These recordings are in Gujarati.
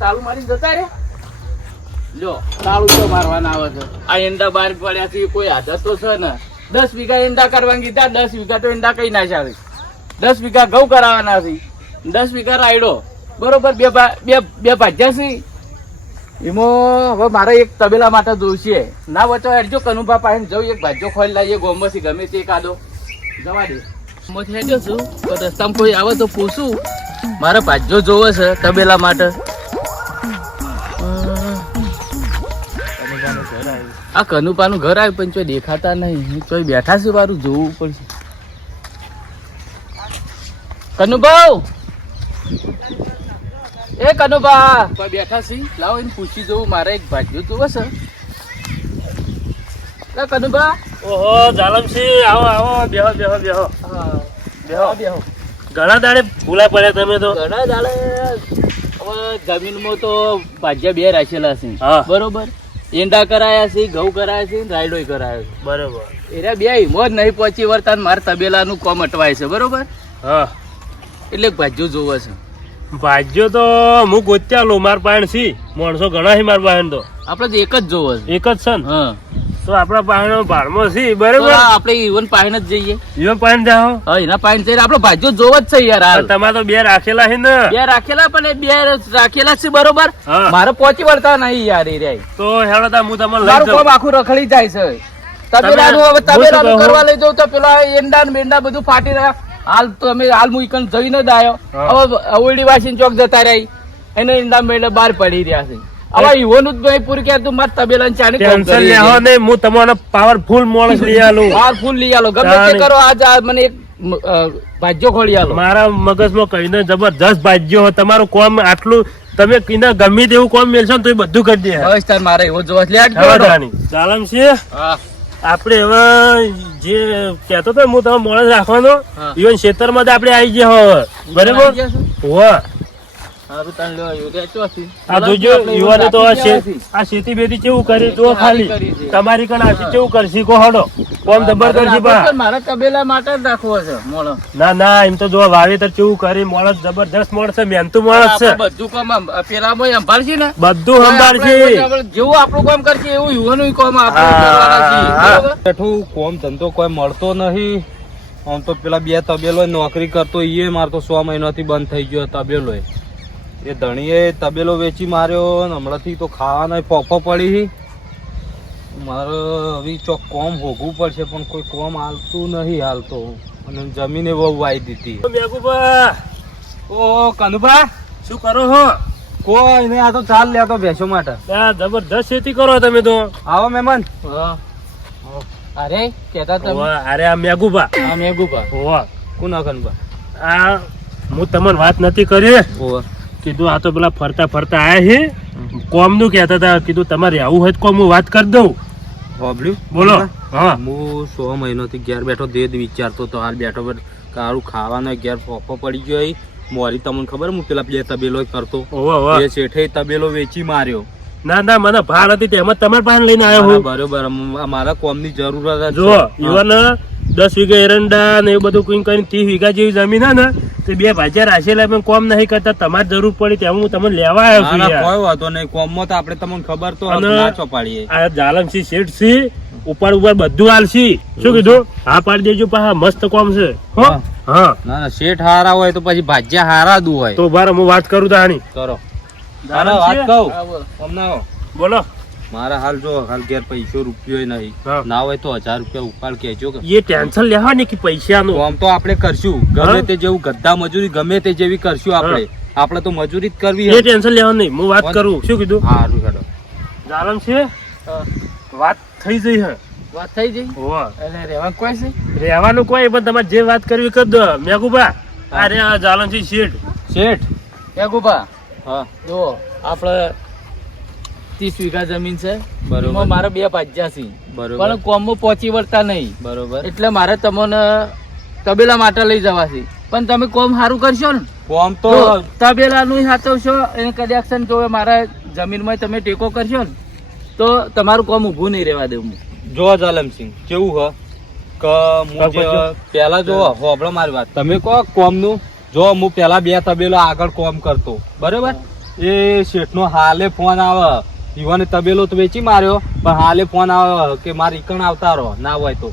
તાળું મારીને જતા રે લ્યો તાળું તો મારવાના આવે છે આ એંડા બહાર પડ્યા છે કોઈ આદત તો છે ને 10 વીઘા એંડા કરવાની કીધા 10 વીઘા તો એંડા કઈ નાખ્યા છે 10 વીઘા ઘઉં કરાવવાના છે 10 વીઘા રાયડો બરોબર બે ભાજ્યા છે એમાં હવે મારે એક તબેલા માટે જોઈશે ના બચો હેડજો કનુભા પાસે જવું એક ભાજ્યો ખોલી લાવીએ ગોમમાંથી ગમે તે કાઢો જવા દે ગોમમાંથી હેડ્યો છું તો રસ્તામાં કોઈ આવે તો પૂછું મારે ભાજ્યો જોવે છે તબેલા માટે આ કનુપાનું ઘર આવ્યું પણ ચોય દેખાતા નહીં ચોય બેઠા છે મારું જોવું પડશે કનુભાઉ એ કનુભા કોઈ બેઠા છે લાવો એને પૂછી જોવું મારે એક ભાજ્યો જોવે છે કનુભા ઓહો જાલમસિંહ આવો આવો બેહો બેહો બેહો બેહો બેહો ઘણા દાડે ભૂલા પડ્યા તમે તો ઘણા દાડે હવે જમીનમાં તો ભાજ્યા બે રાખેલા છે હા. બરોબર એંડા કરાયા છે ઘઉં કરાયા છે રાયડોય કરાયો છે બરોબર એરા બે હિંમત નહીં પહોંચી વળતા મારે તબેલાનું કોમ અટવાય છે બરોબર હા એટલે ભાજ્યો જોવે છે ભાજ્યો તો હું ગોત્યા લો માર પાસે છી માણસો ઘણા છે માર પાસે તો આપણે તો એક જ જોવે છે એક જ છે ને હા તો આપણા પાસે ભાડમાં છી તો બરોબર આપણે ઈવન પાહીને જ જઈએ ઈવન પાસે જાઓ હા એના પાહીને જઈને આપણે ભાજ્યો જોવે જ છે યાર હાલ તમારે તો બે રાખેલા છે ને બે રાખેલા પણ એ બે રાખેલા છે બરોબર હા. મારે પહોંચી વળતા નહીં યાર એ રહ્યા તો હેડો તા હું તમને લઈ મારું જાઉં કોમ આખું રખડી જાય છે તબેલાનું હવે તબેલાનું કરવા લઈ જાઉં તો પેલા એંડા ને બેંડા બધું ફાટી રહ્યા હાલ તો અમે હાલ હું ઈકન જઈને જ આવ્યો હા. હવે અવળી વાસીને ચોક જતા રહી એને એંડા બેંડા બહાર પડી રહ્યા છે હવે ઈવોનું જ નહીં પૂરું કે તું મારે તબેલાની ચાની કોમ ટેન્શન કરી લેવો નહીં હું તમને પાવરફુલ માણસ લઈ આલું બાર ફૂલ લઈ આલો ગમે તે કરો આજ આ મને એક ભાજ્યો ખોલી આલો મારા મગજમાં કહીને જબરદસ્ત ભાજ્યો તમારું કોમ આટલું તમે કીને ગમે તેવું કોમ મેળશો ને તો એ બધું કરી દે હવે તાર મારે એવો જોવા લે જાલમસિંહ હા આપણે હવે જે કેતો તો હું તમે માણસ રાખવાનો હા. ઇવન ખેતરમાં જ આપણે આવી ગયા હવે બરાબર હોવા સારું તાન લ્યો એવું કે ચોથી આ જોજો યુવાને તો આ ખેતી બેતી કેવું કરી જો ખાલી કરી છે. તમારી કણ આથી કેવું કરશી કો હડો કોમ જબર કરશી બા મારા તબેલા માટે જ રાખવો છે મોળો ના ના એમ તો જો વાવેતર કેવું કરી માણસ જબરદસ્ત માણસ છે મહેનતુ માણસ છે આપણે બધું કામ પેલામાં સંભાળશે ને બધું સંભાળશે જેવું આપણું કામ કરશે એવું યુવાનું કામ આપણે હા, કરવાના છીએ. હા. બરોબર? બેઠું કોમ ધંધો કોઈ મળતો નહીં આમ તો પેલા બે તબેલો નોકરી કરતો એ મારતો 6 મહિનાથી બંધ થઈ ગયો તબેલો એ ધણીએ તબેલો વેચી માર્યો ને હમણાંથી તો ખાવાના ફોફો પડી મારે હવે ચોક કોમ ભોગવું પડશે પણ કોઈ કોમ હાલતું નહીં હાલતો અને જમીને બહુ વાઈ દીધી મેઘુબા ઓ કનુભા શું કરો હો કોઈ નહીં આ તો ચાલ લેતો ભેંસો માટે આ જબરદસ્ત ખેતી કરો તમે તો આવો મહેમાન હા. અરે કેતા તમે હોવા, અરે આ મેઘુબા આ મેઘુભા હોવા કોના કનુભા આ હું તમને વાત નથી કરી ઓવા કીધું આ તો પેલા ફરતા ફરતા આયા છે કોમ નું કેતા હતા કીધું તમારે આવું હોય તો કોમ હું વાત કરી દઉં હોબળ્યું બોલો હા હું 6 મહિનાથી ઘેર બેઠો તે જ વિચારતો તો હાલ બેઠો કારું ખાવાનો ઘેર ફોફો પડી ગયો અહીં. મોરી તમને ખબર હું પેલા બે તબેલો કરતો હોવા હોવા એ શેઠે તબેલો વેચી માર્યો ના ના મને ભાર હતી તેમાં તમારા પાસે લઈને આવ્યો હું બરોબર મારા કોમની જરૂરત જ જો છે. ઈવન 10 વીઘા એરંડા ને એ બધું કોઈ કરીને 30 વીઘા જેવી જમીન હે ને તે બે ભાજ્યા રાખેલા પણ કોમ નહીં કરતા તમારે જરૂર પડી તેમ હું તમને લેવા આવ્યો ના છું ના યાર. કોઈ વાંધો નહીં કોમમાં તો આપણે તમને ખબર તો અને ના ચોપાડીએ આ જાલમસિંહ શેઠ છે ઉપર ઉપર બધું હાલશી શું કીધું હા પાડી દેજો પાછા મસ્ત કોમ છે હો હા. હા ના ના શેઠ હારા હોય તો પછી ભાજ્યા હારા દુ હોય તો બાર હું વાત કરું તાણી કરો જાલમસિંહ? વાત કહું હા, બોલો. તમને આવો. બોલો મારા હાલ જો હાલ ઘેર પૈસો રૂપિયો નહીં હા. ના હોય તો 1000 રૂપિયા ઉપાડ કેજો કે એ ટેન્શન લેવા ને કે પૈસાનું કોમ તો આપણે કરશું હા. ગમે તે જેવું ગદ્દા મજૂરી ગમે તે જેવી કરશું આપણે તો મજૂરી જ કરવી એ હે. ટેન્શન લેવા નહીં હું વાત કરું શું કીધું હારું હેડો જાલમસિંહ હા. વાત થઈ જઈ હે વાત થઈ જઈ હોવા એટલે રહેવાનું કોઈ છે રહેવાનું કોઈ પણ તમારે જે વાત કરવી કરી દો મેઘુબા અરે આ જાલમસિંહ શેઠ શેઠ મેઘુભા હા જો આપણે 30 વીઘા જમીન છે બરોબર. એમાં મારે બે ભાજ્યા છે બરોબર પણ કોમમાં પહોંચી વળતા નહીં બરોબર એટલે મારે તમને તબેલા માટે લઈ જવા છે પણ તમે કોમ સારું કરશો ને કોમ તો તો તબેલાનું સાચવશો એને કનેક્શન જો મારા જમીનમાં તમે ટેકો કરશો ને તો તમારું કોમ ઊભું નહીં રહેવા દેવું જો જાલમસિંહ કેવું હ કે હું જે પેલા જો હોબળો મારી વાત તમે કહો કોમનું જો હું પેલા બે તબેલો આગળ કોમ કરતો બરોબર એ શેઠનો હાલે ફોન આવે ઈવાને તબેલો તો વેચી માર્યો પણ હાલે ફોન આવે કે મારે ઈકણ આવતા રહો ના હોય તો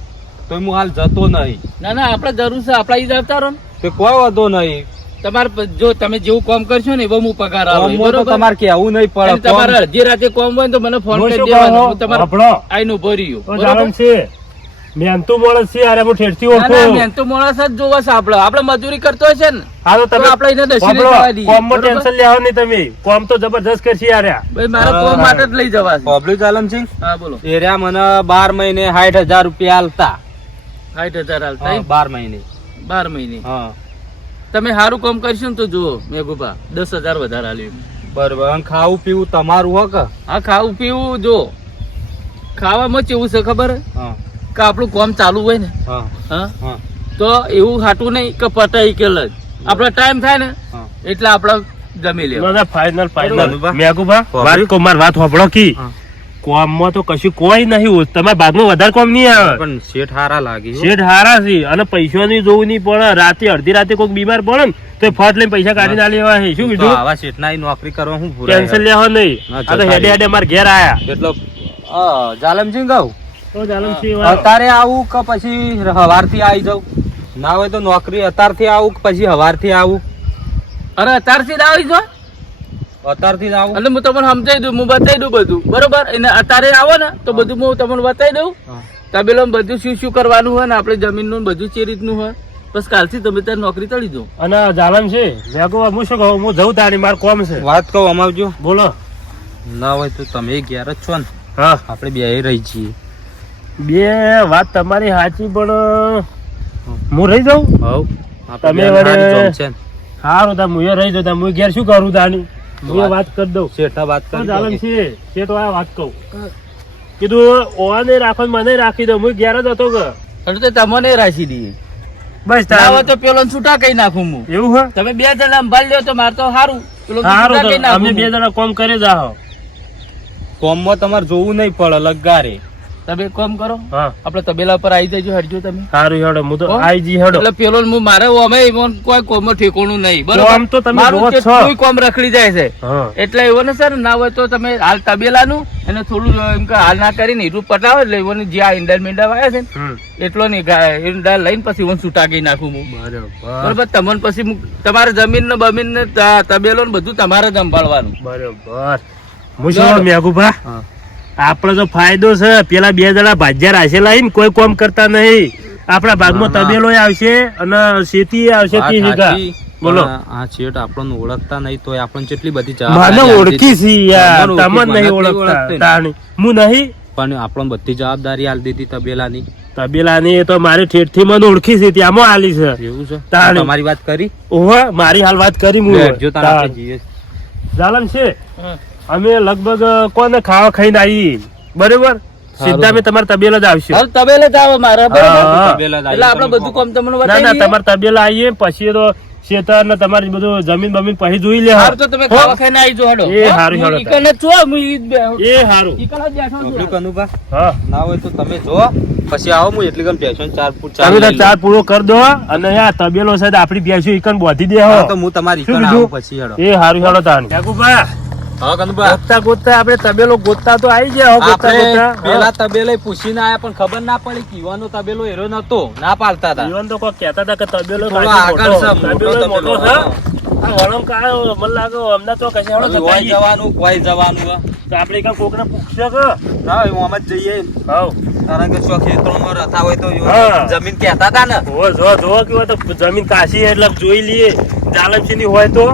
હું હાલ જતો નહીં. ના ના આપણે જરૂર છે, આપડા ઈ જતા રહો ને. તે કોઈ વાંધો નહીં. તમારે જો તમે જેવું કામ કરશો ને એવો હું પગાર આવે કોમમાં તો તમારે કેવું નહીં પડે. અને તમારે અડધી રાતે કોમ હોય ને તો મને ફોન હું કરી શું દેવાનો, કહું? હું તમારે આપણો. આઈને ઉભો રહ્યો. તો બરોબર? જાણમ છે મહેનતું માણસ છે યાર, હું ઠેરથી ના, ના, ઓળખું. મેં તો માણસ જ જોવા છે આપણે મજૂરી કરતો હશે ને હા તો તો તમે આપણે એને દર્શને આપણો. જવા દઈએ. કોમમાં બરોબર? ટેન્શન લેવો નહીં તમે, કોમ તો જબરદસ્ત કરશે યાર આ. ભાઈ મારા કોમ માટે જ લઈ જવા છે. પબ્લિક આલમસિંહ હા બોલો. એર્યા મને 12 મહિને 60,000 રૂપિયા આલતા. 60,000 હાલતા એમ? 12 મહિને. 12 મહિને હા તમે સારું કામ કરશો ને તો જુઓ મેઘુભા 10,000 વધારે આલ્યું. બરોબર. અને ખાવું પીવું તમારું હો કે? હા ખાવું પીવું જો ખાવામાં કેવું છે ખબર હે? હા કે આપણું કામ ચાલુ હોય ને હા હા હા તો એવું હાટું નહીં કે પટાઈ કે જ આપણો ટાઈમ થાય ને હા. એટલે આપણે જમી લેવા. ફાઇનલ બરોબર. મેઘુભા વાત કહું, મારી વાત સાંભળો કી હા. કોમમાં તો કશું કોઈ નહીં, તમારા ભાગમાં વધારે કોમ નહીં આવે. પણ શેઠ હારા લાગી હો. શેઠ હારા છે અને પૈસાની જોવું નહીં પડે. રાતે અડધી રાતે કોઈક બીમાર પડે ને તો ફટ લઈને પૈસા કાઢી ના લેવા છે. શું તો કીધું? આવા શેઠના ઈ નોકરી કરવા હું ભૂરાય ટેન્શન લેવા નહીં. ના, આ તો જતા હેડે હેડે મારા ઘેર આયા. એટલો જાલમસિંહ કહું તો જાલમસિંહ વાળો. અત્યારે આવું કે પછી હવારથી આવી જાઉં? ના હોય તો નોકરી અત્યારથી આવું કે પછી હવારથી આવું? અરે અત્યારથી જ આવી જો અત્યારથી જ આવું? એટલે હું તમને સમજાવી દઉં, હું બતાવી દઉં બધું બરોબર. એને અત્યારે આવો ને તો બધું હું તમને બતાવી દઉં. હા. તબેલો બધું શું શું કરવાનું હોય ને આપણે જમીનનું બધું જે રીતનું હોય બસ કાલથી તમે ત્યાં નોકરી તળી દો. અને જાલમ છે મેઘુભા, હું શું કહું, હું જઉં તારી મારે કોમ છે. વાત કહું અમાવજો. બોલો. ના હોય તો તમે ઘેર જ છો ને, હા આપણે બે રહી છીએ. બે વાત તમારી સાચી, પણ હું રહી જાઉં. હવ તમે તમે વડે- સારું તા હું રહી જાઉં. હું ઘેર શું કરું તાની, હું વાત કરી દઉં. શેઠા વાત તો કરી જાલમ દો. છે તે તો આ વાત કહું, કીધું ઓવાને રાખો ને મને રાખી દો. હું ઘેર જ હતો કે એટલે તો તમને રાખી દઈએ. બસ ના હોય તારે તો પેલો છૂટા કઈ નાખું હું. એવું હે. તમે બે જણા સંભાળી લ્યો તો મારે તો સારું. પેલો સારું છૂટા કઈ તો અમે નાખું બે હું. જણા કોમ કરી જાઓ. કોમમાં તમારે જોવું નહીં પડે લગારે. તમે એક કામ કરો હા આપણે તબેલા પર આવી જજો હટજો તમે. સારું હેડો, હું તો હો? આઈ જી હેડો. એટલે પેલો ને હું મારે અમે એમાં કોઈ કોમ ઠેકોણું નહીં કોમ તો તમે મારું જોવો જ છો. કેટલુંય કોમ રખડી જાય છે. હા એટલે એવો ને સર ના હોય તો તમે હાલ તબેલાનું એને થોડું એમ કે હાલ ના કરીને હીરું પટાવો એટલે એવો જે આ ઈંડા મીંડા વાયા છે ને હમ. એટલો નહીં ઈંડા લઈને પછી હું છૂટા ગઈ નાખું હું. બરોબર બરોબર તમને પછી તમારે જમીન ને બમીન ને તબેલો ને બધું તમારે જ સંભાળવાનું. બરોબર. હું શું મેઘુભા, હા. આપડે તો ફાયદો છે. પેલા બે જણા ભાજ્યા રાખેલા ને કોઈ કોમ કરતા નહીં. આપણા ભાગમાં ના, ના. તબેલો આવશે અને શેતી આવશે વાત 30 વીઘા. સાચી. બોલો. પણ આ શેઠ આપણને ઓળખતા નહીં તોય આપણને કેટલી બધી મને જવાબદારી ઓળખી આલી છે યાર, તમને તમને ઓળખી, નહીં મને જ ઓળખતા ઓળખતી. તાણી. હું નહીં દીધી. પણ આપણને બધી જવાબદારી આલી દીધી તબેલાની. તબેલાની એ તો મારી ઠેઠથી મને ઓળખી છે, ત્યાંમાં આલી છે. એવું છે? તાણી. તમારી વાત કરી? ઓહો, મારી હાલ વાત કરી હું. જો તાર આપણે તાણ. જઈએ. જાલમ છે હા. અમે લગભગ કોને ખાવા ખાઈને આવી બરોબર. સીધા અમે તમારા તબેલા જ આવશે. હાલ તબેલે જ આવો મારે બરોબર. હા. તબેલા જ એટલે આવી આપણે બધું કામ તમને ના ના, બતાવી દઈએ. તમારા તબેલા આવીએ પછી તો શેતર ને તમારી બધું જમીન બમીન પછી જોઈ લે. હારું તો તમે ખાવા ખાઈને આવી જાઓ, હેડો. એ હો? હારું, હું હેડો. ઈકન જ છું, હું ઈ જ બેઠો. એ સારું. ઈકન જ બેઠો છું. ઓબલી કનુભા, હા ના હોય તો તમે જો પછી આવો. હું એટલી ગમ પેશન ચાર ફૂટ ચાર તમે તો લઈ લઉં. ચાર પૂરો કરી દો અને આ તબેલો છે આપડી ભેંસો ઈકન બોધી દે. હા, તો હું તમારી શું ઈકણ કીધું? આવું પછી હેડો. એ હારું હેડો તાણી. યાકુબા, હા કનુભા, ગોતતા ગોતતા આપણે તબેલો ગોતતા તો આવી ગયા. ગોતતા આપણે ગોતતા પેલા તબેલે પૂછીને આયા પણ ખબર ના પડી કે ઈવાનો તબેલો એરો નતો, ના પાલતા હતા. જીવન તો કોઈ કહેતા હતા કે તબેલો થોડો કાંઈક આગળ છે, મોટો. મોટો તબેલો મોટો છે. હા. આ વળમ કાયો મને લાગે અમને તો કશે હેડો હવે જતા ઓય આવીએ. જવાનું કોઈ જવાનું હે. તો આપણે કાંઈ કોકને પૂછશે કે ના હું આમ જ જઈએ. હાવ. કારણ કે શું ખેતરોમાં રથા હોય તો હા. જમીન કહેતા હતા ને જો કે હોય તો જમીન કાશી એટલે જોઈ લઈએ. જાલમસિંહ ની હોય તો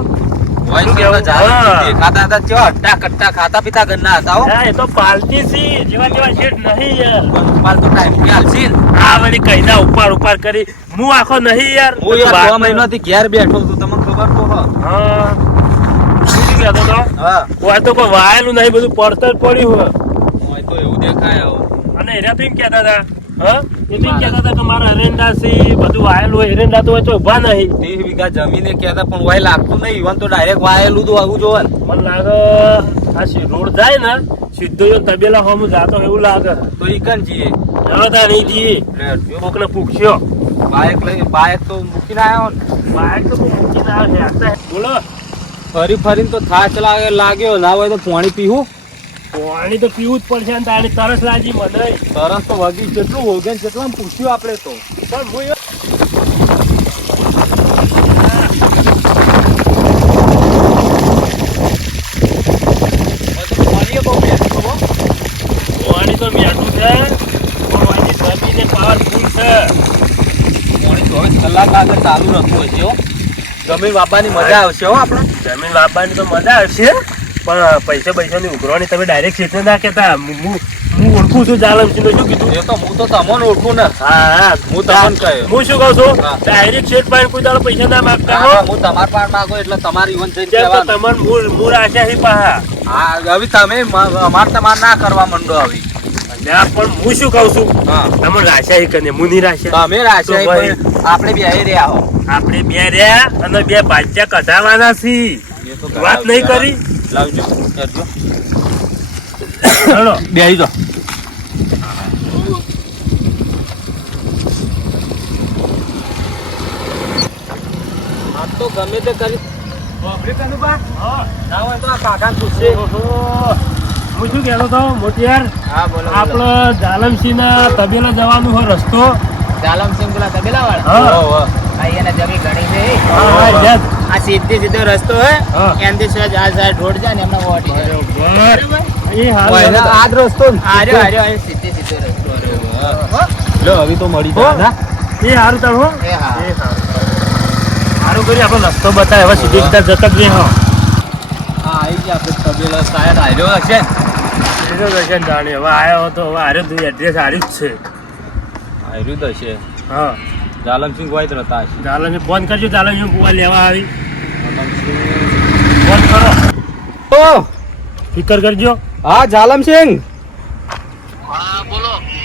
હોય શું કે કેવું? જાણે હા. દેખાતા હતા કેવા અટ્ટા કટ્ટા ખાતા પીતા ઘરના હતા હો. હા, એ તો પાલતી સી જેવા જેવા શેઠ નહીં યાર. માલ તો ટાઈમ પી હાલશી ને. આ વળી કઈના ઉપર કરી હું આખો નહીં યાર. હું યાર 6 મહિનાથી ઘેર બેઠો છું, તમને ખબર તો હે. હા. શું કહેતો તો? હા હોય તો કોઈ વાયેલું નહીં, બધું પડતર પડ્યું હોય. હોય તો એવું દેખાય હવે. અને એના તો એમ કહેતા હતા, હા, એ તો એમ કહેતા હતા કે મારા એરંડા છે બધું વાયેલું હોય. એરંડા તો હોય તો ઉભા નહીં. 30 વીઘા જમીને કહેતા પણ વાય લાગતું નહીં. ઈવન તો ડાયરેક્ટ વાયેલું તો આવું જોવે ને. મને લાગે આ રોડ જાય ને સીધો જો તબેલા હોમ જાતો એવું લાગે. તો ઈકન જઈએ. ચાલો તાર નહીં જઈએ. કોકને પૂછ્યો બાઇક તો મૂકીને આવ્યો ને. બાઈક તો કોઈ મૂકીને આવે હેરતા. બોલો. ફરી ફરીને તો થાક લાગ્યો ના હોય તો પાણી પીવું. પાણી તો પીવું જ પડશે ને તારે તરસ લાગી મને. તરસ તો વગી કેટલું હોગન કેટલા પૂછ્યું આપણે તો. પણ હું એ- પાણી તો મીઠું છે પણ વાંચી જમીને પાવરફુલ છે. પાણી 24 કલાક આગળ ચાલુ રહેતું હશે હો. જમીન વાપવાની મજા આવશે હો આપણે. જમીન વાપવાની તો મજા આવશે પણ પૈસાની ઉઘરાણી તમે ડાયરેક્ટ સીટ ના કહેતા. હું ઓળખું છું જાલમસિંહ શું કીધું. એ તો હું તો તમને ઓળખું ને. હા હું તમને કહ્યું. હું શું કહું છું હા. ડાયરેક્ટ શેઠ પાસે કોઈ દાડો પૈસા ના માંગતા હો. હું તમારા પાસે માંગો એટલે તમારી ઈવન જઈને કેમ તો કહેવાનું. તમને મૂળ આશા છે પાહા. હા હવે તમે તમારે ના કરવા માંડો હવે. અલ્યા, પણ હું શું કહું છું હા તમને રાશા છે કે મૂની રાશા. તમે રાશિ તો ભાઈ. આપણે બે રહ્યા હો. આપણે બે રહ્યા અને બે ભાજ્યા કઢાવાના છીએ. એ તો વાત નહીં કરી. લાવજો કરજો ચલો બેહી જાઓ. આ તો ગમે તે કરી હા. ના હોય તો આ કાકાને પૂછશે. ઓહો. હું શું કહેતો હતો મોટિયાર હા બોલો આપડે જાલમસિંહ ના તબેલા જવાનું હોય રસ્તો. જાલમસિંહ પેલા તબેલા વાળા હા ઓહો. અહીંયા જમી ઘણી છે હા, હા, યાદ. આ સીધો રસ્તો હે હા. એનાથી સહેજ આ સાઈડ રોડ જાય ને એમના વોટ બરોબર. એ હાલ ઓય, બરોબર. આ જ રસ્તો ને. આર્યો સીધો રસ્તો લો હવે તો મળી હો. જાય. એ હારું તાર હો. એ હા એ હારું કરી આપણો રસ્તો બતાવે હવે સીધી સીધા જતા જ નહીં હો. હા આવી ગયા આપણે તબેલા સાહેબ આવ્યો હશે. એનો દર્શન જાણી હવે આવ્યો હતો હવે હારે તું એડ્રેસ હારી જ છે. આવ્યું તો હશે. હા જાલમસિંહ ગોય જ રહેતા હશે. જાલમ ફોન કરજો જાલમ કુવા લેવા આવી. ફોન કરો ઓ ફિકર કરજો. હા જાલમસિંહ.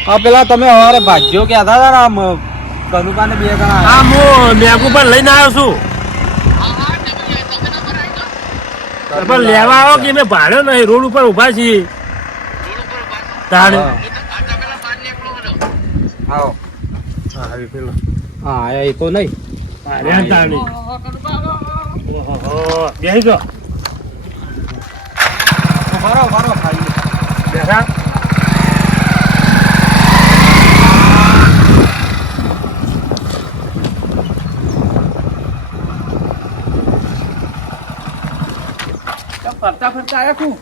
હા પેલા તમે સવારે ભાગ્યો કહેતા હતા ને આમ કનુકાને બે જણા હા હું મેગુ પર લઈને આવ્યો છું. પણ લેવા આવો કે મેં ભાડ્યો નહીં રોડ ઉપર ઉભા છીએ. તાણે આવો. આવી પેલો હા એ તો નહીં. અરે તાણી ઓહો બેહી ગયો બરો ખાલી બેઠા. ફરતા ફરતા આવ્યા છું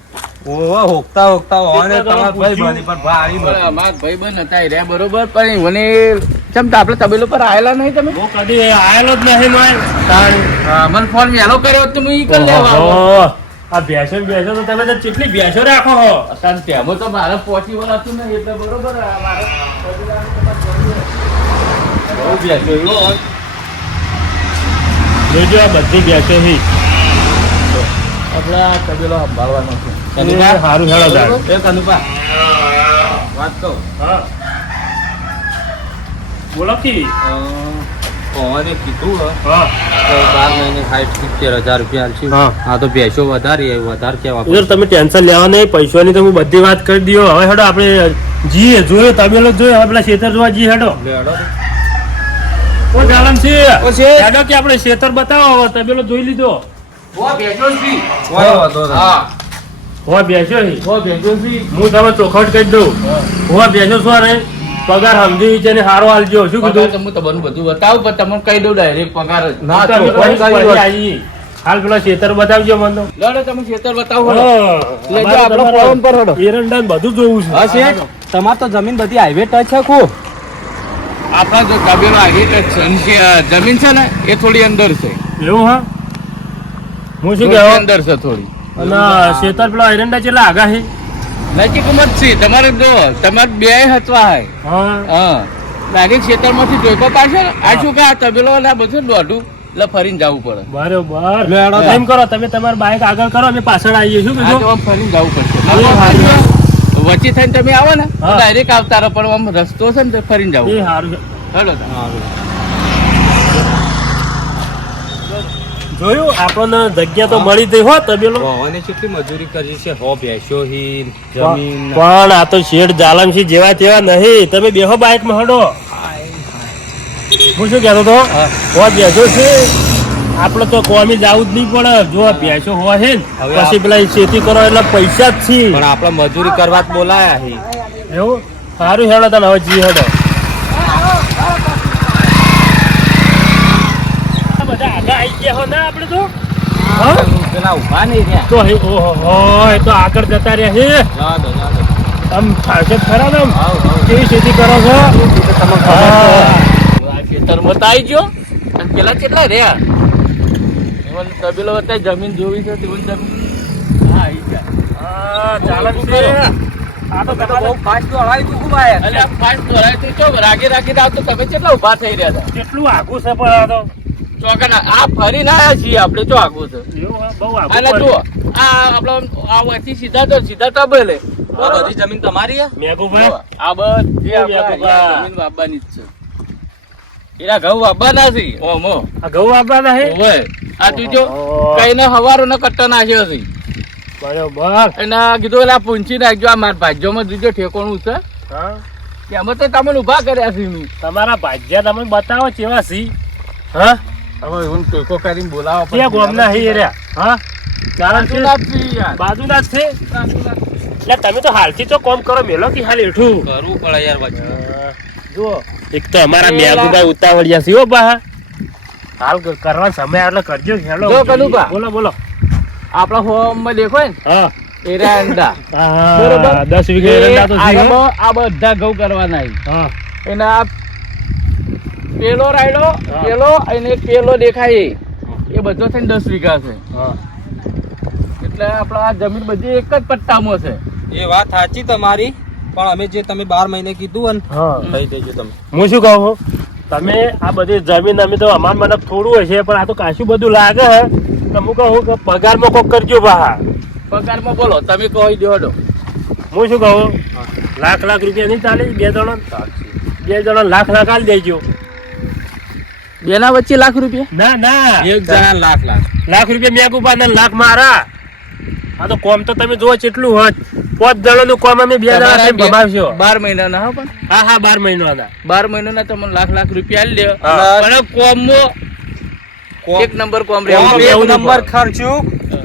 ઓહો હોકતા હોકતા હોય ને તમારા ભાઈ બની પર ભાઈ બની. અમારા ભાઈ બંધ હતા એ રહ્યા બરોબર પણ મને ચમ તો આપણે તબેલો પર આયેલા નહીં તમે હું કદી આયેલો જ નહીં નોય. તાણી મને ફોન વહેલો કર્યો હોત તો હું ઈ કરી લેવા આવો. ઓહો. આ ભેંસો તો તમે તો કેટલી ભેંસો રાખો હો. અસાન તેમાં તો મારે પોસિબલ હતું નહીં એટલે બરોબર મારે બહુ બેસ્યો એવો હોય. જોજો આ બધી ભેંસો છે. આપણે આ તબેલો સંભાળવાનો છે એ સારું હેળો તાણ. એ કનુપા વાત કહું. હા બોલો કી. કોને કીધું હે હા તો 12 મહિને 60-70 હજાર રૂપિયા આલશું. હા. હા તો ભેંસો વધારે કેવા ઉધર તમે ટેન્શન લેવા નહીં પૈસાની તો હું બધી વાત કરી દો. હવે હેડો આપણે જીએ જોયો તબેલો જોયો હવે પેલા ખેતર જોવા જઈએ હેડો. ઓ જાલમસિંહ ઓ શેઠ. હેડો કે આપણે ખેતર બતાવો હવે તબેલો જોઈ લીધો. હો બેસો છી હા હો બેસ્યો છે. હો બેસો છી હું તમે ચોખવટ કરી દઉં. હો બેસ્યો છો ને પગાર સમજી છે ને હારો આલજો. શું પગાર કીધું તો હું તમને બધું બતાવું પણ તમને કહી દઉં ડાયરેક્ટ પગાર જ ના, તો અમે ચોખવટ પછી કરી આવીએ. હાલ પેલા ખેતર બતાવજો મને તો. લડો તમે ખેતર બતાવો હા, લેજો અમારે આપણો તમારે ફોન પર હેડો. એરંડા ને બધું જોવું છે. હા શેઠ તમારે તો જમીન બધી હાઈવે ટચ છે ખો. આપણા જો તબેલો આગળ જ છે અને જે જમીન છે ને એ થોડી અંદર છે એવું હા હું શું થોડી કહેવા અંદર છે થોડી અને ખેતર પેલા એરંડા કેટલા આગા છે. નજીક જ છે તમારે જો તમારે બે હચવા હોય હા હા લાગે ખેતરમાંથી જોઈકો પાડશો ને આ શું કે આ તબેલો ને આ બધું દોઢું એટલે ફરીને જવું પડે બરોબર લેડો તો. એમ કરો તમે તમારી બાઈક આગળ કરો અમે પાછળ આવીએ. શું આ કીધું તો આમ ફરીને જવું પડશે એ હારું. વચ્ચે થઈને તમે આવો ને હા. ડાયરેક્ટ આવતા રહો પણ આમ રસ્તો છે ને તે ફરીને એ જવું સારું છે. હેડો તાર. જોયું આપણને જગ્યા તો મળી ગઈ હો તબેલો. ભવાની કેટલી મજૂરી કરી છે હો ભેંસો હી જમીન પણ આ તો શેઠ જાલમસિંહ જેવા તેવા નહીં. તમે બેહો બાઈક માં હડો. હું શું કહેતો હતો હા. હો બેસો છે આપડે તો કોમી જવું જ નહીં પડે જો ભેંસો હોય છે ને હવે પછી પેલા ખેતી કરો એટલે પૈસા જ છે પણ આપણે મજૂરી કરવા જ બોલાયા હી એવું સારું હેડો તને હવે જી હેડો આ બધા આગા આવી ગયા હો ના આપણે તો હા? પેલા ઉભા નહીં રહ્યા તો ઓહો એ તો આગળ જતા રહ્યા છે જાદો આમ ખાસે ખરા ને આમ આવ કેવી ખેતી કરો છો તમને હા. ખેતરમાં તો આવી ગયો અને પેલા કેટલા રહ્યા એમાં તબેલો હતા જમીન જોવી છે તેવું જમીન હા આવી ગયા હા ચાલે છે આ તો બહુ ફાસ્ટ હલાવી તું ખૂબ આયા એટલે આ ફાસ્ટ દોડાય તો ચો રાગે રાગે આવતો તમે કેટલા ઉભા થઈ રહ્યા હતા કેટલું આગું છે પણ આ તો ચોકના આ ફરીને આવ્યા છીએ આપણે ચો આગું છે એવું હા, બહુ અને આગું જુઓ આ આપણો આ વચ્ચે સીધા તબેલે આ બધી જમીન તમારી હે મેઘુભાઈ આ બધી એ આપણા વ્યાપક. અહીંયા જમીન વાવવાની જ છે એના ઘઉં વાવવાના છે ઓમો આ ઘઉં આપવાના હે ઓવે આ તું જો ઓહો. કઈને હવારો ને કટ્ટા નાખ્યો છે બરોબર અને કીધું એટલે પૂંછી નાખજો આ મારા ભાજ્યોમાં દીધો ઠેકોણું છે હા કે અમે તો તમને ઉભા કર્યા છે મેં. તમારા ભાગ્યા તમે બતાવો કેવા સી હા હવે હું ટોકો કરીને બોલાવો ક્યાં ગોમના હે રે હા કારણ છે યાર બાજુના જ છે એટલે તમે તો હાલથી તો કોમ કરો મેલો કે હાલ એઠું કરવું પડે યાર વચ્ચે જુઓ એક તો અમારા મેઘુભાઈ ઉતાવળિયા છે હો બા હાલ કરવા સમય એટલે કરજો હેલો જો કનુભા. બોલો બોલો આપણા હોમમાં દેખો ને હા એરંડા હા બરોબર 10 વીઘા એરંડા તો છે હો. આ બધા ઘઉં કરવાના છે. હા એના પેલો રાયડો હા. પેલો અને પેલો દેખાય એ બધો થઈને 10 વીઘા છે હા એટલે આપણા આ જમીન બધી એક જ પટ્ટામાં છે એ વાત સાચી તમારી પણ અમે જે તમે 12 મહિને કીધું હા ને થઈ દેજો તમે હું શું કહું છું? તમે આ બધી જમીન અમે તો અમાર મને થોડું હશે પણ આ તો કાશું બધું લાગે હે તો હું કહું કે પગારમાં કોક કરજો બા પગારમાં બોલો તમે કહો દેવડો હું શું કહું લાખ રૂપિયા નહીં ચાલે બે જણા લાખ આલી દેજો બેના વચ્ચે લાખ રૂપિયા ના ના એક જણા લાખ લાખ રૂપિયા મેં કુપા ને લાખ મારા આ તો કોમ તો તમે જોવો કેટલું હોત 5 જણાનું કોમ અમે 2 જણા થઈને ભમાવશો 12 મહિનાના હા પણ હા 12 મહિનાના 12 મહિનાના તમને લાખ રૂપિયા આલી દે હા. પણ કોમમાં એક નંબર કોમ કોમ રહેવું એક એવું નંબર ખર્ચું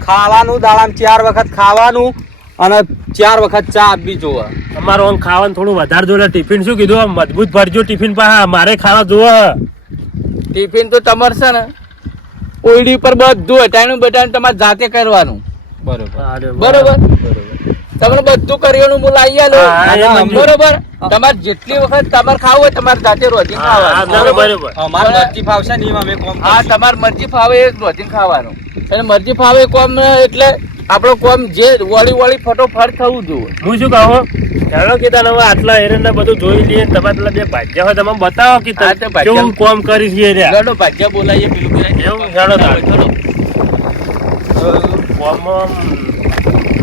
ખાવાનું દાડામાં 4 વખત ખાવાનું અને 4 વખત ચા આપવી જોવે અમારો આમ ખાવાનું થોડું વધારે જોડે ટિફિન શું કીધું આમ મજબૂત ભરજો ટિફિન પા મારે ખાવા જોવે ટિફિન તો તમારે છે ને ઓયડી પર બધું હટાણું બટાણું તમારે જાતે કરવાનું બરોબર બરોબર તમને બધું કરિયાણું હું લાવી આલું. હા, એ મંજૂર. બરોબર તમારે જેટલી વખત તમારે ખાવું હોય તમારે જાતે રોજી હા, ખાવાનું બરોબર. અમાર મરજી ફાવશે ને એમ અમે કોમ હા કરશું. તમારે મરજી ફાવે એ રોજી ખાવાનું અને મરજી ફાવે એ કોમ એટલે આપણો કોમ જે વળી ફટોફટ થવું જોઈએ. હું શું કહું ચાલો કે તને હવે આટલા એરંડા બધું જોઈ લઈએ ને તમારે પેલા બે ભાગ્યા હોય તમે બતાવો કે હા, તે ભાગ્યા. કેવું કોમ કરી છે રે લડો ભાગ્યા બોલાવીએ પેલું પેલા. એવું? લડો તાર. લડો. કોમમાં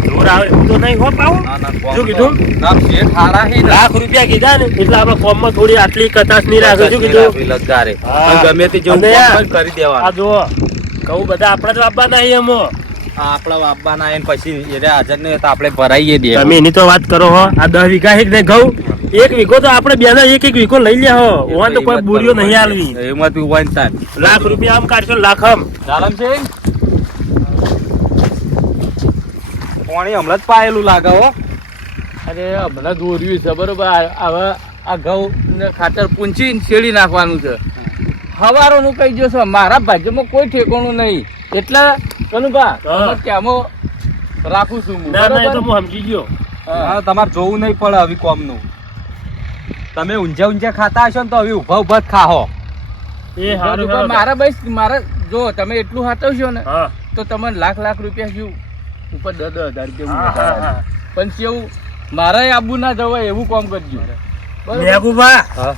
જોર આવે એવું તો નહીં હો પાવું ના, ના, કોમ શું કીધું? તો- ના, શેઠ હારા હી ને. લાખ રૂપિયા કીધા ને એટલે આપણે કોમમાં થોડી આટલી કચાશ નહીં રાખે શું કીધું રાખવી લગારે. હા. અને ગમે તે જેવું અને કોમ યાર, હોય કરી આ દેવાનું જુઓ કહું બધા આપણે જ આપવાના છીએ એમો આ આપણા વાપવાના એને પછી એને હાજર નહીં હોય તો આપણે ભરાઈએ દે તમે એની તો વાત કરો હો આ 10 વીઘા એક ને ઘઉં 1 વીઘો તો આપણે બેના એક વીઘો લઈ લે હો ઓન તો કોઈ બુરીઓ નહીં આલવી એમાં તું હોય ને તાર. લાખ રૂપિયા આમ કાઢશો લાખ આમ જાલમસિંહ, પાણી હમણાં જ પાયેલું લાગે હો અરે હમણાં દોર્યું છે બરોબર હવે આ ઘઉં ને ખાતર પૂંચીને શેડી નાખવાનું છે હવારોનું કહી દો છો મારા ભાજ્યમાં કોઈ ઠેકાણું નહીં એટલે કનુભા હા. ત્યાંમાં રાખું છું હું. ના ના એ તો બરોબર? હું સમજી ગયો હા. હા, તમારે જોવું નહીં પડે હવે કોમનું તમે ઊંઝા ખાતા હશો ને તો હવે ઉભા ઉભા જ ખાહો એ હારું પણ મારા ભાઈ મારા જો તમે એટલું હાથવશો ને હા તો તમને લાખ રૂપિયા શું ઉપર 10,000 રૂપિયા હા, હા, હા. પણ કેવું મારે આબુ ના જવાય એવું કામ કરજો બરોબર? મેઘુભા હા.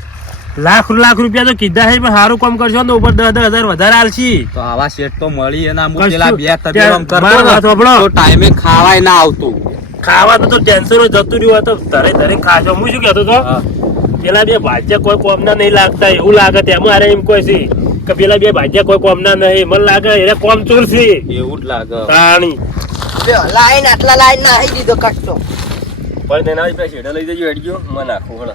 લાખ રૂપિયા તો કીધા છે પણ સારું કામ કરશો ને તો ઉપર 10,000 વધારે આલશી તો આવા શેઠ તો મળી એના અમુક કશું. પેલા બે તબેલો ત્યાં આમ કરતો મારી ને વાત સાંભળો. તો ટાઈમે ખાવાય ના આવતું ખાવાનું તો ટેન્શન જતું રહ્યું હોય તો ધરે ખાશો હું શું કહેતો હતો હા. પેલા બે ભાજ્યા કોઈ કોમના નહીં લાગતા એવું લાગે તેમાં અરે એમ કોઈ છે કે પેલા બે ભાજ્યા કોઈ કોમના નહીં મને લાગે એને કોમ ચોર છે એવું જ લાગે તાણી લાઈન આટલા લાઈન ના આવી દીધો કટતો પણ તેના શેડા લઈ જજો હેડજો મને નાખું હળ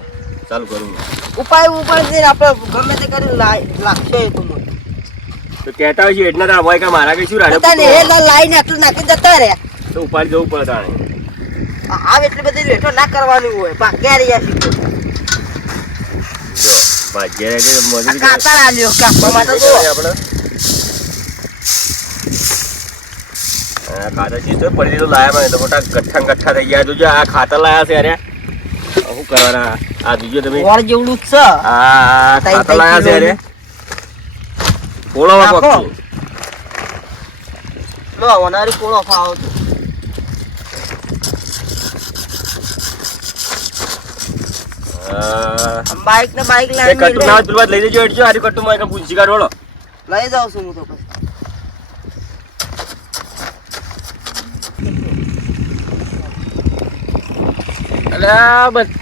ચાલુ કરું ઉપાય ઉપર છે આપણે ગમે તે કરી લાગશે એ તો મને તો કહેતા હોય છે એટલા તારા હોય કે મારા કઈ શું રાડે તને એ લાઈન આટલું નાખી જતા રે તો ઉપાડી જવું પડે તાણે આ એટલી બધી વેઠો ના કરવાનું હોય ભાગ્યા રહ્યા સીધો ભાગ્ય કે આ મજૂરી કાતર આલ્યો કાપવા માટે તો આપણે ખાતર ચીજ તો પડી દીધું લાયા મને તો મોટા ગઠ્ઠા થઈ ગયા જોજો આ ખાતર લાયા છે અરે શું કરવાના આ જોજો તમે વળ જેવડું જ છે આ ખાતર લાયા છે અરે કોળો નાખો. પક્ષી લો ઓનારી કોળો ફાવો તો બાઈક ને બાઈક કટ્ટુ ના પેલું વાત લઈ લેજો એટલો આરી કટ્ટુ માં એક પૂંછી કાઢોળો લઈ જાઉં છું હું તો પછી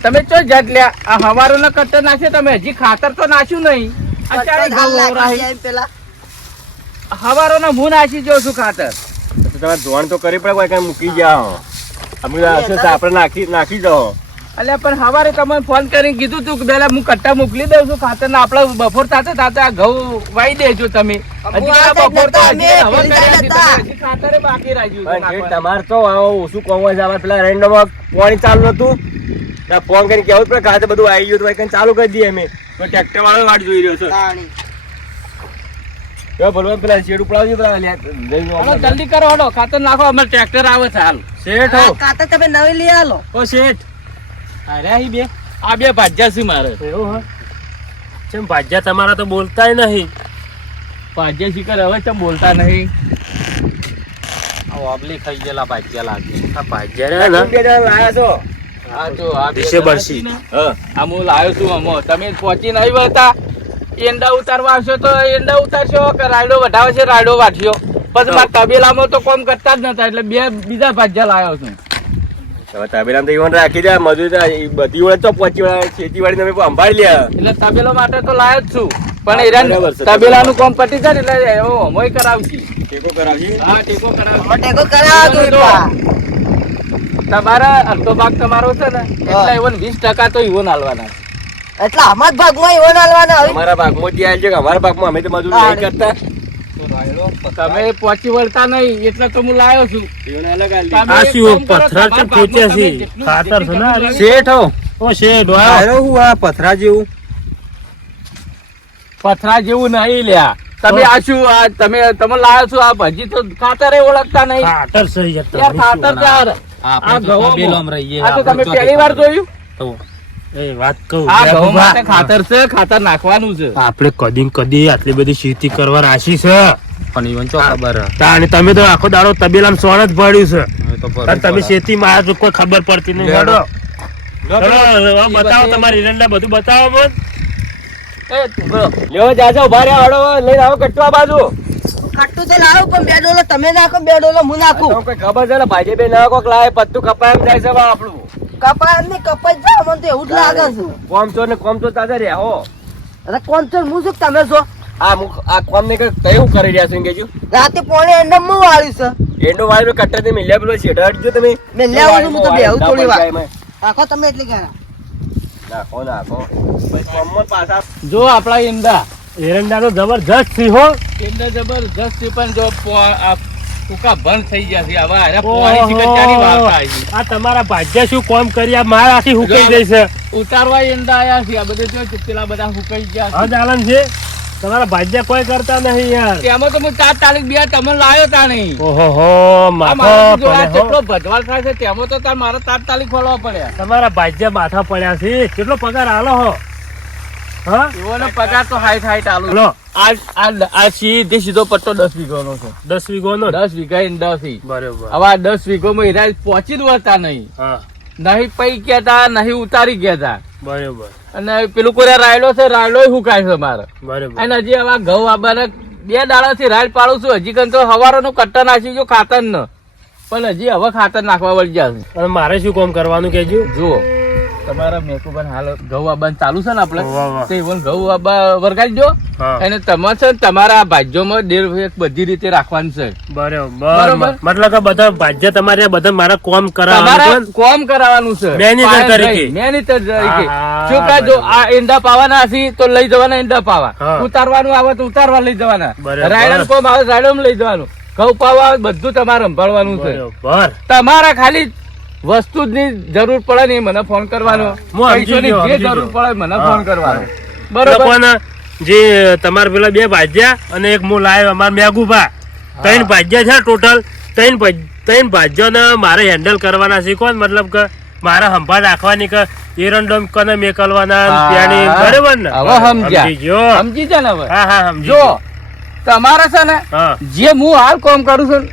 તમે ચો જટ લ્યા આ હવારો ના કટ્ટર નાખ્યો તમે હજી ખાતર તો નાખ્યું નહીં અત્યારે હાલ ઘઉં નાખી રાહી. જાય પેલા હવારો ના હું નાખી જો છું ખાતર તો તમારે ધોવાણ તો કરી પડે કોઈ કઈ મૂકી જાઓ અમે હશે તો આપણે નાખી જાઓ એટલે પણ હવારે તમે ફોન કરીને કીધું તું કે પેલા હું કટ્ટા મોકલી દઉં છું ખાતર ના આપડે બપોર થતા થતા આ ઘઉં વાઈ દેજો તમે હજી પેલા બપોર તો હજી હવે કર્યા છે તમે, હજી ખાતરે બાકી રાખ્યું છે પણ જે નાખવાનું. તમારે તો ઓછું કોમ હોય છે આમાં પેલા રેન્ડમમાં પાણી ચાલુ નતું ત્યાં ફોન કરીને કેવું પડે ખાતે બધું આવી ગયું તો ભાઈ ચાલુ કરી દઈએ અમે તો ટ્રેક્ટર વાળો વાટ જોઈ રહ્યો છે તાણી. કેવો ભલવાન પેલા શેડ ઉપડાવજો પેલા જઈને હાલો જલ્દી કરો હડો ખાતર નાખો અમારે ટ્રેક્ટર આવે છે હાલ શેઠ આ હો કાતર તમે નવી લઈ આલો ઓ શેઠ અરે અહીં બે આ બે ભાજ્યા છે મારે એવું હા ચમ ભાજ્યા તમારા તો બોલતાય નહીં ભાજ્યા શિખર હવે ચમ બોલતા નહીં ઓબલી ખાઈ ગયેલા ભાગ્યા લાગે આ ભાજ્યા રહ્યા ને બે જણા લાયા છો આ જો આ બે વિશે જણા બરસી. હતી ને, હા આ હું લાવ્યો છું અમો તમે પહોંચી નહીં વળતા એંડા ઉતારવા આવશો તો એંડા ઉતારશો કે રાયડો વઢાવે છે રાયડો વાઢ્યો પછી મારા તબેલામાં તો કોમ કરતા જ નતા એટલે બે બીજા ભાજ્યા લાવ્યો છું હવે તબેલામાં તો ઈવન રાખી દે મજૂર બધી વળે તો પહોંચી વળે ખેતીવાડી તમે સંભાળી લ્યા એટલે તબેલો માટે તો લાવ્યો જ છું પણ બરાબર છે. એરા તબેલાનું કોમ પતી જાય ને એટલે એવો અમોય કરાવશી ટેકો કરાવજી હા ટેકો કરાવશી ટેકો કરાવો તો જો. તમારા અડધો ભાગ તમારો છે ને એટલે એવન 20% તો ઈવન હાલવાના એટલે આમાં જ ભાગમાં એવો નાલવાના હવે અમારા ભાગમાં ત્યાં છે કે અમારા ભાગમાં અમે તો મજૂર નહીં કરતા તમે પહોંચી વળતા નહીં એટલે તો હું લાવ્યો છું ઈવન અલગ આલી તમે આ એક શું કામ કરો, પથરા તમારા ચમ ફૂટ્યા ભાગમાં છે? તમે જેટલું ખાતર છે ને આ? જેટલું શેઠ હો ઓ શેઠ વાહ આયો હું આ પથરા જેવું પથરા જેવું નહીં લ્યા તમે આ શું આ તમે લાવ્યો છો આ ભજી તો ખાતરે ઓળખતા નહીં ખાતર સહી જતા યાર ખાતર યાર આ ઘઉંમાં. આ તો તમે પહેલી વાર જોયું એ વાત કહું આ ઘઉં બાબુભા, માટે ખાતર છે ખાતર નાખવાનું છે આપણે કદી ને કદી આટલી બધી ખેતી કરવા રાશી છે પણ ઈવન ચો ખબર હે. તાણી તમે તો આખો દાડો તબેલામાં સોણ જ પડ્યું છે હવે તો તાર તમે ખેતીમાં આ તો કોઈ ખબર પડતી નહીં લેડો. હેડો. ચલો, હવે બતાવો તમારી એરંડા બધું બતાવો મત એ તું લ્યો જાજો ઉભા રહ્યા હળો લઈને આવો કટવા બાજુ કટ્ટું તો લાવો પણ બે ડોલો તમે નાખો બે ડોલો હું નાખું તમને કોઈ ખબર છે ને ભાઈ બે ના કોક લાવે પત્તું કપાય એમ જાય છે બા આપણું કપાય ને કપાઈ જાવ મને તો એવું જ લાગે છે કોમ છો ને કોમ તો તાજે રહ્યા હો અરે કોણ છો હું શું તમે છો આ કોમ ને કયું કરી રહ્યા છો એમ કેજો રાતે પોણે એન્ડમ માં વાળ્યું છે એન્ડો વાળી કટ્ટર થી મિલ્યા પેલો શેઠ હટજો તમે મેં લેવું છું હું તો બેહું થોડી વાર નાખો તમે એટલે ક્યારે નાખો નાખો પછી કોમમાં પાછા જો આપણા ઈંડા એરંડા તો જબરજસ્ત છે હો ઈંડા જબરજસ્ત છે પણ જો આ ટૂંકા બંધ થઈ ગયા છે હવે અરે પોણી શિખર ક્યાંની વાત આવી છે. આ તમારા ભાગ્યા શું કોમ કરી આ માર આખી હુકાઈ જાય છે ઉતારવા ઈંડા આયા છે આ બધે જો પેલા બધા હુકાઈ ગયા છે. હદ આલમ છે તમારા ભાગ્યા કોઈ કરતા નહીં યાર તેમાં તો હું 4 તારીખ બે તમને લાવ્યો તા નહીં ઓહો હો આ માથા મારે તો જો આ પડ્યા હો. કેટલો ભજવાલ થાય છે તેમાં તો તાર મારે 4 તારીખ ખોલવા પડ્યા તમારા ભાગ્યા માથા પડ્યા છે કેટલો પગાર આલો હો હા એવોનો પગાર તો હાઈટ હાઈટ આલુ લો આ સીધે સીધો પટ્ટો 10 વીઘાનો છે 10 વીઘોનો 10 વીઘા ઈંડા છે બરોબર હવે આ 10 વીઘોમાં હીરા પહોંચી જ વળતા નહીં હા નહીં પૈ ગયા તા નહીં ઉતારી ગયા તા બરોબર અને પેલું કોઈ રાયડો છે રાયડો હુકાય છે મારે બરોબર અને હજી હવે આ ઘઉં આબાને 2 દાડાથી રાયડ પાડું છું હજી કન તો હવારોનું કટ્ટર નાખી જો ખાતર ન પણ હજી હવે ખાતર નાખવા વળી જશે અને મારે શું કામ કરવાનું કેજો જુઓ તમારા મેકુબન હાલ ઘઉં આબાન ચાલુ છે ને આપણે વાહ, વાહ. તે ઈવન ઘઉં આબા વરગાડી દો હા. અને તમારે છે ને તમારા ભાજ્યોમાં દેર બધી રીતે રાખવાનું છે બરોબર મતલબ કે બધા ભાજ્ય તમારે બધા મારા કોમ તમારે કરાવવાનું કોમ કરાવવાનું છે Manager તરીકે. મેનેજર તરીકે હા, શું કા જો આ ઈંડા પાવાના હશે તો લઈ જવાના ઈંડા પાવા હા. ઉતારવાનું આવે તો ઉતારવા લઈ જવાના બરાબર. રાયડા કોમ આવે રાયડામાં લઈ જવાનું ઘઉં પાવા આવે બધું તમારે સંભાળવાનું છે બરોબર તમારા ખાલી વસ્તુ ની જરૂર પડે ને એ મને ફોન કરવાનો હું સમજી પૈસાની ગયો, જે સમજી જરૂર ગયો. પડે મને હા, ફોન કરવાનો હા. બરોબર લોકોને જે તમારે પેલા 2 ભાજ્યા અને એક હું લાવ્યો અમાર મેગુભા 3 ભાજ્યા છે ટોટલ 3 ભાજ્યોને મારે હેન્ડલ કરવાના છે કોણ મતલબ કે મારે સંભાળ રાખવાની કે એરંડોમ કને મેકલવાના હા. ત્યાંની બરોબર ને હવે સમજ્યા. સમજી ગયો. સમજી જા ને હવે હા હા સમજી જો ગયો. તમારે છે ને હા જે હું હાલ કામ કરું છું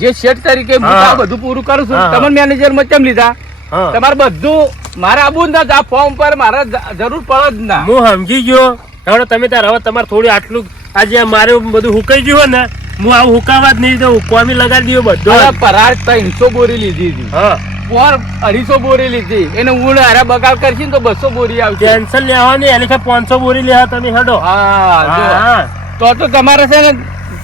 જે શેઠ તરીકે હું હા. આ બધું પૂરું કરું છું હા. તમે મેનેજર માં કેમ લીધા હા તમારે બધું મારે આબુ જ ના આ ફોર્મ પર મારે જરૂર પડે જ ના હું સમજી ગયો હવે તમે તાર હવે તમારે થોડું આટલું આજે મારે બધું હુકાઈ ગયું ને હું આવું હુકાવા જ નહીં દઉં કોમી લગાડી દઉં બધું અરે પરાર 300 બોરી લીધી હતી હા પોર 250 બોરી લીધી એને ઊંડ હારે બગાડ કરશે ને તો 200 બોરી આવશે ટેન્શન લેવાની એની કે 500 બોરી લેવા તમે હેડો હા જો. હા તો તમારે છે ને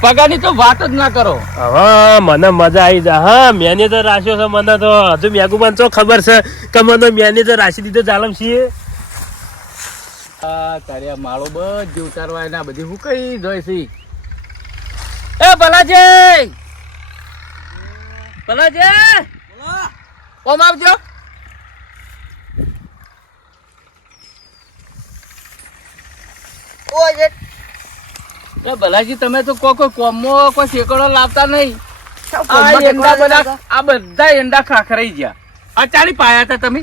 પગારની તો વાત જ ના કરો હવે મને મજા આવી જાય હા મેનેજર રાખ્યો છે મને તો હજુ મેગુબાન તો ખબર છે કે મને મેનેજર રાશી દીધો જાલમ છીએ તારે આ માળો બધી ઉતારવા એના બધી હું કઈ જોઈ છી એ ભલાજી કોમ આવજો ઓ જે એ ભલાજી તમે તો કોઈ કોમમાં કોઈ શેકડો લાવતા નહીં સૌ આ કોમમાં એંડા ટેકવા બધા આ બધા એંડા ખાખરાઈ ગયા અચાડી પાયા હતા તમે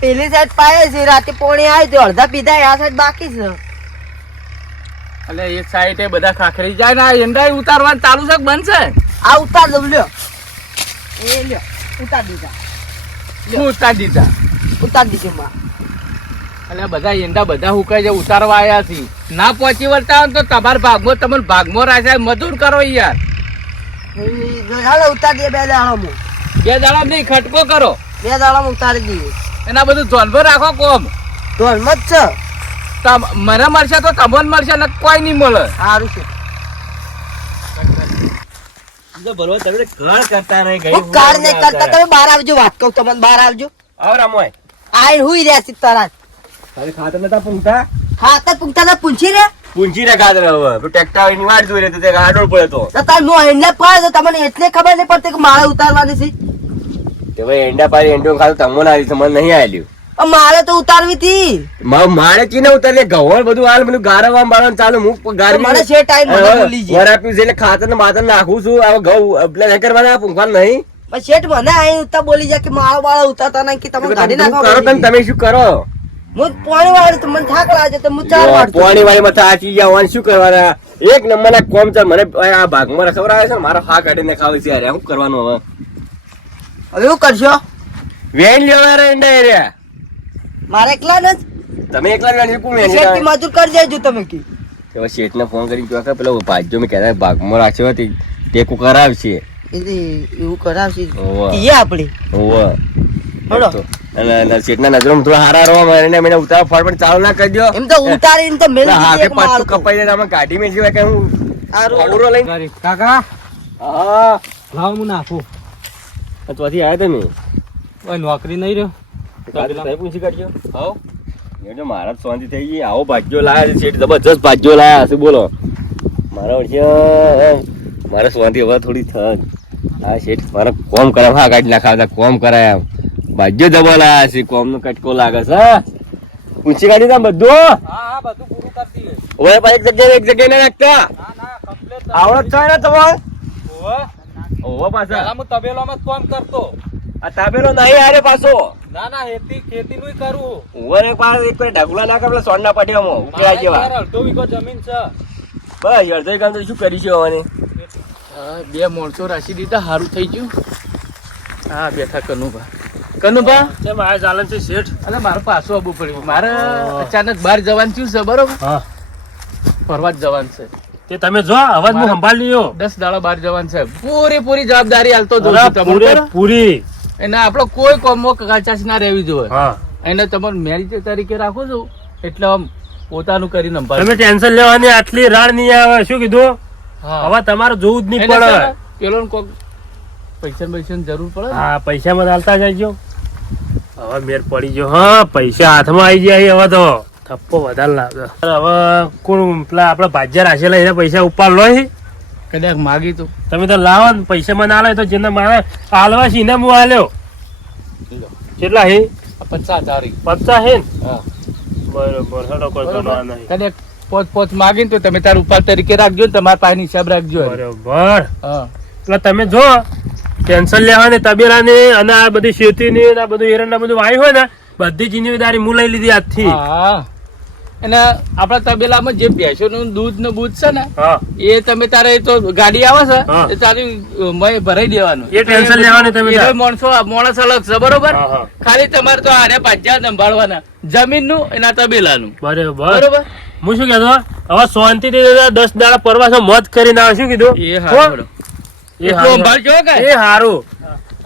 પેલી સાઈડ પાયે છે રાતે પોણી આવી તો અડધા પીધા આ સાઈડ બાકી છે એટલે એક સાઈડે બધા ખાખરી જાય ને આ એંડા ઉતારવાનું ચાલુ છે કે બંધ છે આ ઉતાર દઉં લ્યો એ લ્યો ઉતાર દીધા શું ઉતાર દીધા ઉતાર દીધું માં એટલે બધા એંડા બધા હુકાઈ જાય ઉતારવા આયા છે ના પહોંચી વળતા હોય ને તો તમારા ભાગમાં તમને ભાગમાં રાખે મજૂર કરો યાર હાલો ઉતાર દે 2 દાડામાં 2 દાડા નહીં ખટકો કરો 2 દાડામાં ઉતારી દઈએ એના બધું ધોનભર રાખો કોમ તો હલમત છે મને મળશે તો તમને મળશે ને કોઈ નહીં મળે સારું છે હું કાર નહીં કરતા તમે બહાર આવજો વાત કહું તમને બહાર આવજો આઈ હુઈ રહ્યા છે તરત ખાતર પૂંછતા તો પૂંછી રે તો તાર નો હેન્ડલે પાડે તો તમને એટલે ખબર નહીં પડતી કે મારે ઉતારવાની છે પણ મારે તો ઉતારવી હતી મારે કી ના ઉતારે ગવળ બધું હાલ બધું ગારવા બારવા ચાલુ હું તો મને છે ટાઈમ મને બોલી છે આપ્યું છે એટલે ખાતર ને બાતર નાખું છું હવે ઘઉં પેલા કરવાના પૂંખવાનું નહીં પણ શેઠ મને અહીં ઉતા બોલી જાય કે મારો બાળો ઉતારતા નહીં કે તમે કાઢી તમે કરો નાખો તમે શું કરો હું પાણી વાળી તો મને થાક લાગે તો હું ચાર વાળતો પાણી વાળી માં થાકી ગયા શું કરવાના એક નંબર ના કોમ છે મને આ ભાગમાં ખબર આવે છે ને મારા ફા કાઢીને ખાવે છે યાર શું કરવાનું હવે હવે શું કરશો વેન લેવા એંડા એરિયા મારે એકલા ને તમે એકલા વેન કોણ વેન શેઠ થી મજૂર કરી દેજો તમે કી હવે શેઠ ને ફોન કરી જોયા પેલો ભાજ્યો મેં કહેતા ભાગમાં રાખ્યો હતી ટેકો કરાવશે એવું કરાવશે હોવે. કીએ આપડે હોવે. બોલો. અને શેઠના નજરમાં થોડા હારા રહો મને ઉતાર ફળ પણ ચાલુ ના કરી દો એમ તો ઉતારીને તો મેલ હા દીધી કે એક પાછું માળખું. કપાઈ જાય તમે કાઢી મેં કે હું સારું. આવરો લઈને કાકા હા લાવ હું નાખું ત્યાંથી આવ્યા તમે ઓય નોકરી નહીં રહ્યો તમે પૂછી કાઢજો હાઉ એ તો મારા જ શાંતિ થઈ ગઈ આવો ભાજ્યો લાયા છે શેઠ જબરજસ્ત ભાજ્યો લાયા હશે બોલો મારા વર્ષે મારે શાંતિ હવે થોડી થાય હા શેઠ મારે કોમ કરાવ હા કાઢી નાખાવતા કોમ કરાય એમ ભાજ્યો જબો લાયા છે કોમ નો કટકો લાગે છે પૂછી કાઢી તા બધું હા બધું પૂરું કરતી હોય. ઓય પાછી એક જગ્યાએ ના રાખતા ના કમ્પ્લેટ આવડત છે ને તમારે ઓવે ઓવા પાછા પહેલા હું તબેલામાં જ કામ કરતો આ તાબેલો નહીં આરે પાછો ના ના ખેતી નું કરું ઓવર એક પાછો એક ઢગલા નાખે પેલા સોનના પાટિયામાં ઉકેલા જેવા અડધો વીઘો જમીન છે બસ અડધો કામ તો શું કરીશું હવે બે મોણસો રાશી દીધા સારું થઈ ગયું હા બેઠા કનુભા કેમ આ ચાલે છે શેઠ અને મારે પાછું આવવું પડ્યું મારે અચાનક બહાર જવાનું થયું છે બરોબર હા ફરવા જ જવાનું છે તે તમે જો અવાજ હું સંભાળી લ્યો 10 દાડા બહાર જવાનું છે પૂરેપૂરી જવાબદારી હાલતો જોઉં છું તમને બરોબર? પૂરી એને આપણો કોઈ કોમો કાચાશ ના રહેવી જોઈએ હા એને તમારે મેનેજર તરીકે રાખો છો એટલે આમ પોતાનું કરીને સંભાળો. તમે ટેન્શન લેવાની આટલી રાડ નહીં આવે. શું કીધું? હા. હવે તમારે જોવું જ નહીં એને પડે. છે ને, પેલોને કોક પૈસાની જરૂર પડે ને. હા, પૈસા માં હાલતા જજો. હવે મેર પડી ગયો. હા, પૈસા હાથમાં આવી ગયા હવે તો થપ્પો વધારે લાગે. હવે કોણ પેલા આપડે ભાજ્યા રાખેલા એને પૈસા ઉપાડ લો. કદાચ માગી તો તમે તો લાવો ને પૈસા મને આલે તો જેને મારે હાલવા છે ને હું હાલ્યો. કેટલા હે? 50,000. 50 હે ને? હા. બરોબર. હેડો કરતો ના નહીં. કદાચ પોચ માગીને તો તમે તાર ઉપાડ તરીકે રાખજો ને તમારા પાસે હિસાબ રાખજો. બરોબર. હા. એટલે તમે જો ટેન્શન લેવાની તબેલાની અને આ બધી શેતીની આ બધું એરંડા બધું વાય હોય ને બધી જિમ્મેદારી હું લઈ લીધી આજથી. હા. અને આપણા તબેલામાં જે ભેંસોનું દૂધ ને બૂધ છે ને હા, એ તમે તારે તો ગાડી આવે છે હા. એ ચાલી મય ભરાઈ દેવાનું. એ ટેન્શન લેવાની તમે તાર. એ માણસ અલગ છે બરોબર. હા, હા. ખાલી તમારે તો આને પાછા સંભાળવાના જમીનનું એના તબેલાનું. બરોબર. બરોબર. હું શું કહેતો હવે શાંતિથી 10 દાડા પરવાસો મોજ કરીને આવે. શું કીધું? એ હારું. એ એટલું હારું. સંભાળજો કે એ હારું.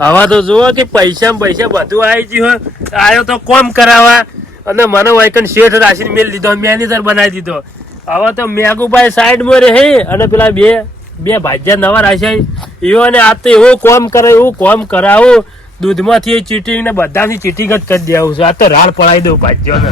હવે તો જુઓ કે પૈસા ને પૈસા બધું આવી ગયું હોય. આવ્યો તો કોમ કરાવવા અને મને વાયકન શેઠ રાશિને મેલ દીધો, મેનેજર બનાવી દીધો. હવે તો મેઘુભાઈ સાઈડ માં રહે અને પેલા બે ભાજ્યા નવા રાખ્યા એઓને આ તો એવું કોમ કરે એવું કોમ કરાવું દૂધમાંથી ચીટિંગ ને બધાની ચીટિંગ જ કરી દેવું છે. આ તો રાડ પડાવી દઉં ભાજ્યો ને.